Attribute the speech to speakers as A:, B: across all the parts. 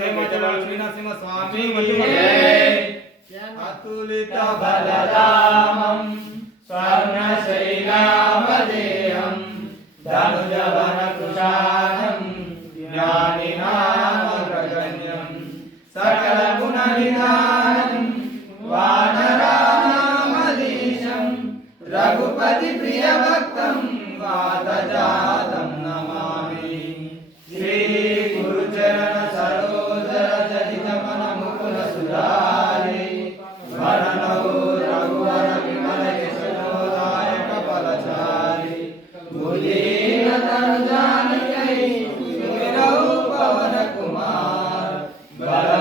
A: లక్ష్మీ నరసింహ స్వామి అతులిత బలరామం స్వర్ణ శైలామదే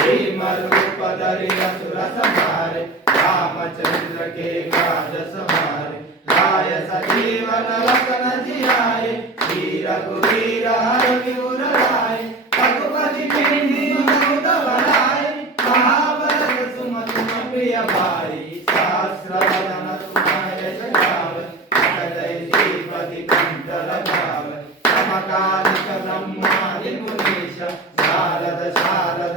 A: भीमरूप धरि असुर संहारे रामचंद्र के काज संहारे लाय सजीवन लखन जियाए वीर रघुवीर हर विमुर लाए रघुपति कीर्ति मुकुट बनाए महाबल सुम तुम प्रिय भाई सहस्र वदन तुम यश गाव जय श्रीपति कंठ लगाव समकालिक ब्रह्मादि मुनीश शारद शारद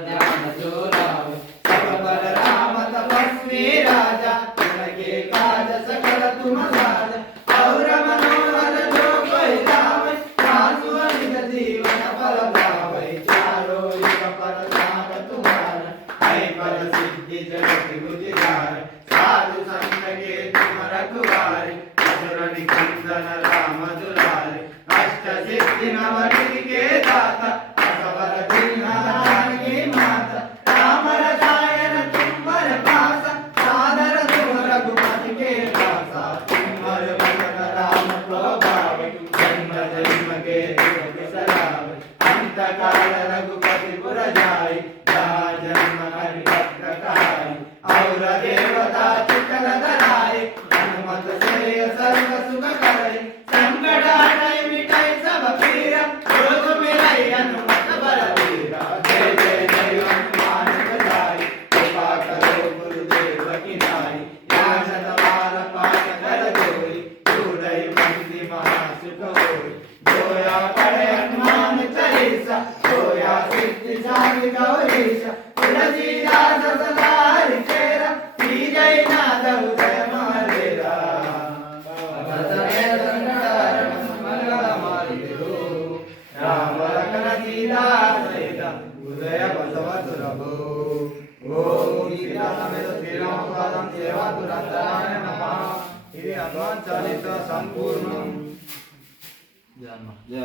A: గురిగారి సాధు సంతకే తుమరకు మధురని కిందన రామధురారి అష్ట సిద్ధి నవరి సిద్ధి శాంతి గౌరీశ తులసీదాస సదారి చేర శ్రీ జైనాథ ఉదయ మారేరా రామ లక్ష్మణ సీతా సహిత ఉదయ సంపూర్ణం
B: జన్మ.